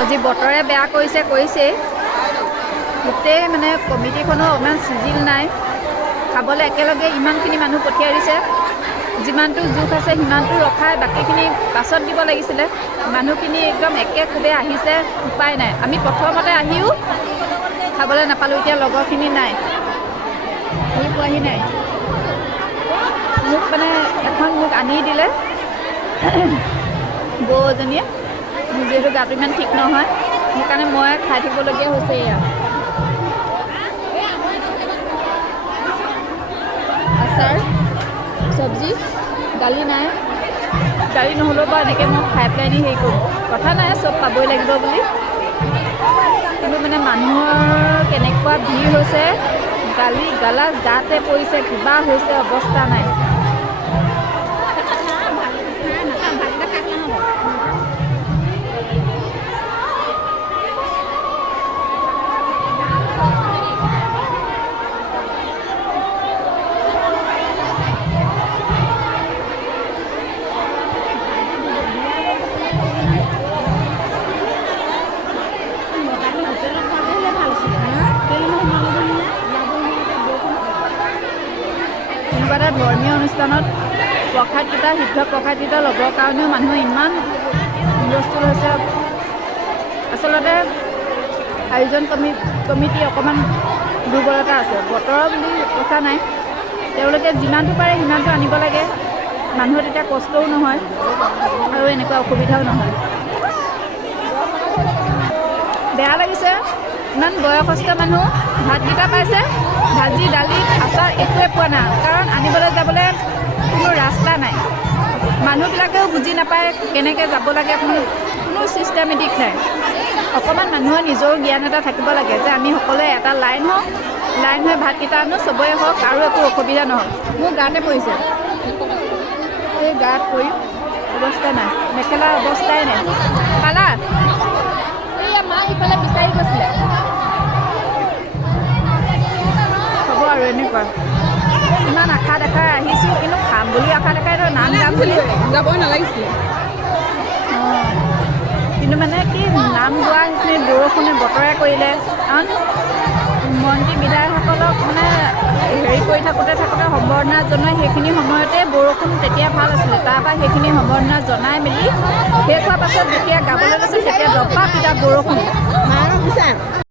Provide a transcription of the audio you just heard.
আজি বতৰে বেয়া কৰিছেই গোটেই মানে কমিটিখনো অকণমান চিজিল নাই খাবলৈ একেলগে ইমানখিনি মানুহ পঠিয়াই দিছে যিমানটো জোখ আছে সিমানটো ৰখাই বাকীখিনি পাছত দিব লাগিছিলে মানুহখিনি একদম একেকোবে আহিছে উপায় নাই আমি প্ৰথমতে আহিও খাবলৈ নাপালোঁ এতিয়া লগৰখিনি নাই আহি পোৱাহি নাই মোক মানে এখন মোক আনি দিলে বৌজনীয়ে যিহেতু গাটো ইমান ঠিক নহয় সেইকাৰণে মই খাই থাকিবলগীয়া হৈছে এয়া আচাৰ চব্জি দালি নাই দালি নহ'লেও বাৰু এনেকৈ মই খাই পেলাই নি হেৰি কৰোঁ কথা নাই চব পাবই লাগিব বুলি কিন্তু মানে মানুহৰ কেনেকুৱা ভিৰ হৈছে গালি গালাজ গাতে পৰিছে কিবা হৈছে অৱস্থা নাই কোনোবা এটা ধৰ্মীয় অনুষ্ঠানত প্ৰসাদকেইটা সিদ্ধ প্ৰসাদকেইটা ল'বৰ কাৰণেও মানুহ ইমান হুলস্থুল হৈছে আচলতে আয়োজন কমিটি অকণমান দুৰ্বলতা আছে বতৰৰ বুলি কথা নাই তেওঁলোকে যিমানটো পাৰে সিমানটো আনিব লাগে মানুহৰ তেতিয়া কষ্টও নহয় আৰু এনেকুৱা অসুবিধাও নহয় বেয়া লাগিছে ইমান বয়সস্থ মানুহ ভাতকেইটা পাইছে ভাজি দালি আচাৰ একোৱে পোৱা নাই কাৰণ আনিবলৈ যাবলৈ কোনো ৰাস্তা নাই মানুহবিলাকেও বুজি নাপায় কেনেকৈ যাব লাগে কোনো ছিষ্টেমেটিক নাই অকণমান মানুহৰ নিজৰ জ্ঞান এটা থাকিব লাগে যে আমি সকলোৱে এটা লাইন হৈ ভাতকেইটা আনো চবৰে হওক আৰু একো অসুবিধা নহওক মোৰ গাতে পৰিছে এই গাত পৰি অৱস্থা নাই মেখেলাৰ অৱস্থাই নাই পালা এই মা ইফালে বিচাৰি গৈছিলে হ'ব আৰু এনেকুৱা ইমান আশা দেখাই আহিছোঁ কিন্তু খাম বুলি আশা দেখাই নাম গাম বুলি যাব নালাগিছিলে কিন্তু মানে কি নাম গোৱা সেইখিনি বৰষুণে বতৰে কৰিলে কাৰণ মন্ত্ৰী বিধায়কসকলক মানে হেৰি কৰি থাকোঁতে সম্বৰ্ধনা জনাই সেইখিনি সময়তে বৰষুণ তেতিয়া ভাল আছিলে তাৰপৰা সেইখিনি সম্বৰ্ধনা জনাই মেলি শেষ হোৱাৰ পাছত যেতিয়া গাবলৈ লৈছে তেতিয়া দপা পিঠা বৰষুণ